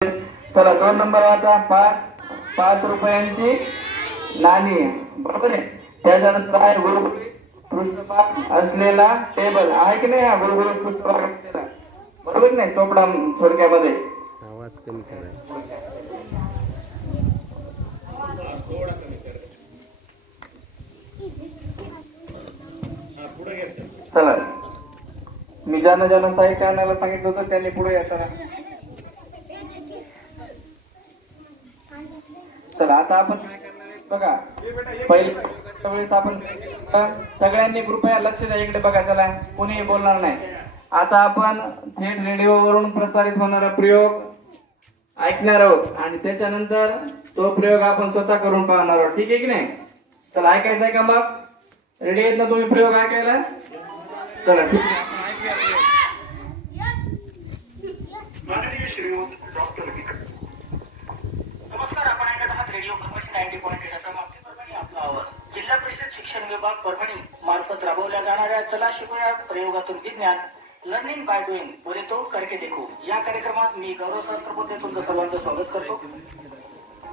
चला 2 नंबर वाचा. 5 रुपयांची नाणी बरोबर आहे. त्याच्यानंतर आहे गुळगुळीत पृष्ठभाग असलेला टेबल आहे की नाही. हा गुळगुळीत पृष्ठभाग असलेला बरोबर नाही. चोपडा थोडक्यामध्ये आवाज कमी करा. चला मी ज्यांना साहित्य आणायला सांगितलं होतं त्यांनी पुढे या. चला आता आपण काय करणार आहे बघा. पहिल्या वेळेस आपण सगळ्यांनी कृपया लक्ष द्या इकडे बघा. चला कोणीही बोलणार नाही. आता आपण थेट रेडिओवरून प्रसारित होणारा प्रयोग ऐकणार आहोत आणि त्याच्यानंतर तो प्रयोग आपण स्वतः करून पाहणार आहोत. ठीक आहे की नाही. चला ऐकायचं आहे का मग. रेडी आहेत ना तुम्ही प्रयोग ऐकायला. चला ठीक आहे. माननीय श्रीयुत डॉक्टर नमस्कार. आपण ऐकत आहात रेडिओ परभणी 90.8 FM. आपली परभणी आपला आवाज. जिल्हा परिषद शिक्षण विभाग परभणी मार्फत राबवल्या जाणाऱ्या चला शिकूया प्रयोगातून विज्ञान लर्निंग बाय डुईंग बोले तो करके देखो या कार्यक्रमात मी गौरव शास्त्रबोधे तुमचं सर्वांचं स्वागत करतो.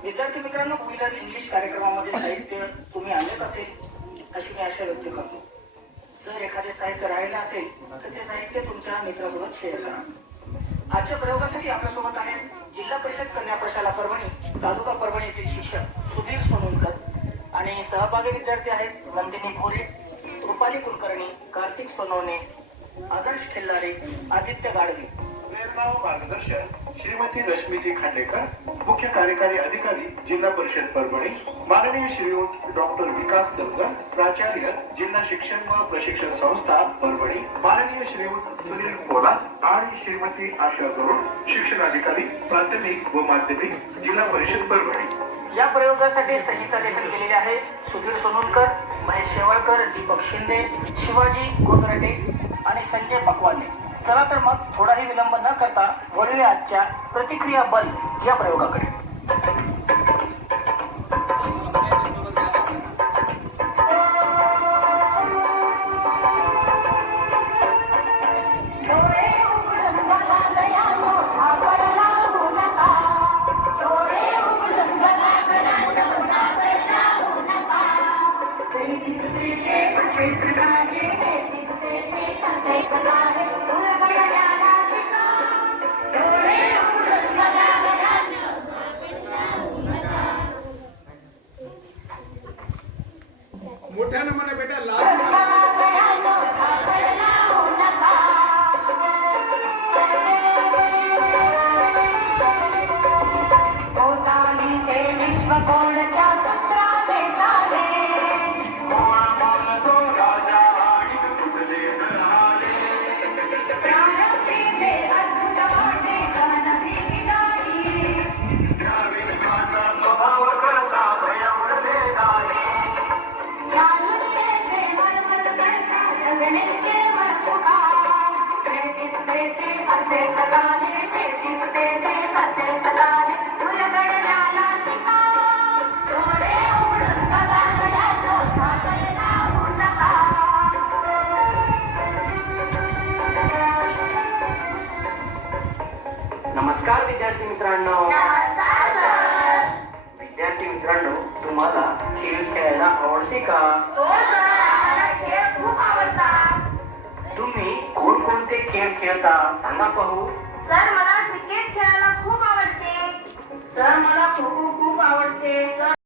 विद्यार्थी मित्रांनो, व्हीलर इंग्लिश कार्यक्रमामध्ये साहित्य तुम्ही आणत असेल अशी मी आशा व्यक्त करतो. जर एखादे साहित्य राहिलं असेल तर ते साहित्य तुमच्या मित्रासोबत शेअर करा. आजच्या प्रयोगासाठी आपल्यासोबत आहे जिल्हा परिषद कन्या प्रशाला परभणी तालुका परभणी येथील शिक्षक सुधीर सोनवणकर आणि सहभागी विद्यार्थी आहेत नंदिनी भोरे, रुपाली कुलकर्णी, कार्तिक सोनवणे, आदर्श खिल्लारे, आदित्य गाडगे. प्रेरणा व मार्गदर्शन श्रीमती रश्मीजी खांडेकर, मुख्य कार्यकारी अधिकारी जिल्हा परिषद परभणी. माननीय श्रीयुत डॉक्टर विकास सरगर, प्राचार्य जिल्हा शिक्षण व प्रशिक्षण संस्था परभणी. माननीय श्रीयुत सुनील पोलास आणि श्रीमती आशा गरुड, शिक्षणाधिकारी प्राथमिक व माध्यमिक जिल्हा परिषद परभणी. या प्रयोगासाठी संहिता लेखन केलेले आहे सुधीर सोनवणकर, महेश शेवाळकर, दीपक शिंदे, शिवाजी गोंदरटे आणि संजय पकवाने. चला तर मग थोडाही विलंब न करता वळूया आजच्या प्रतिक्रिया बल या प्रयोगाकडे. मोठ्यानं म्हणा बेटा, लाज नका. नमस्कार विद्यार्थी मित्रांनो. विद्यार्थी मित्रांनो, तुम्हाला खेळ खेळायला आवडते का? खूप आवडतात. तुम्ही कोणकोणते खेळ खेळता सांगा पाहू. सर मला क्रिकेट खेळायला खूप आवडते. सर मला खो खो खूप